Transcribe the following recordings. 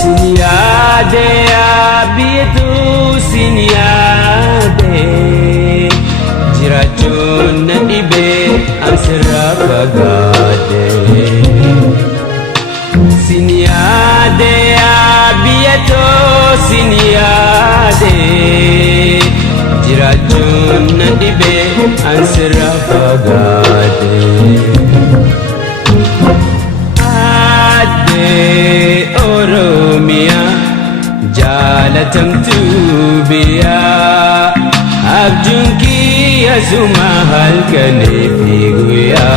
Sinyade abiyetu sinyade jirachun na ibe ansira bagade Sinyade abiyetu sinyade jirachun na ibe ansira bagade Oromia jalatam tu biya abjunki azuma halkane figuya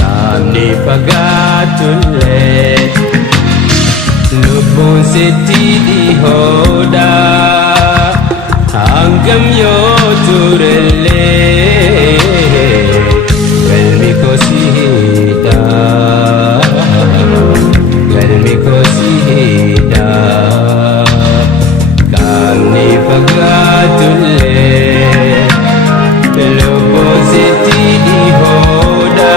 kamni pagatulle lubun seti di hoda angam yo turelle Galmi ko sihida kamni pagatulle lobo seti di hoda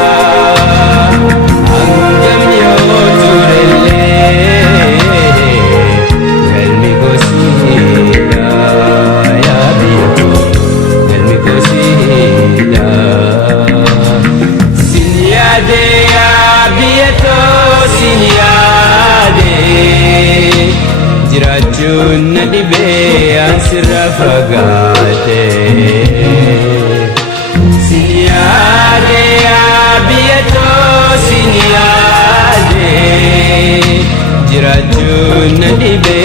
angam yo turelle galmi ko sihida ya biyo galmi ko sihida sinyade abiyeto sinyade jirachun na dibe ansira fagate sinyade abiyeto sinyade jirachun na dibe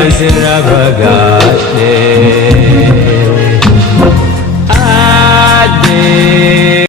ansira fagate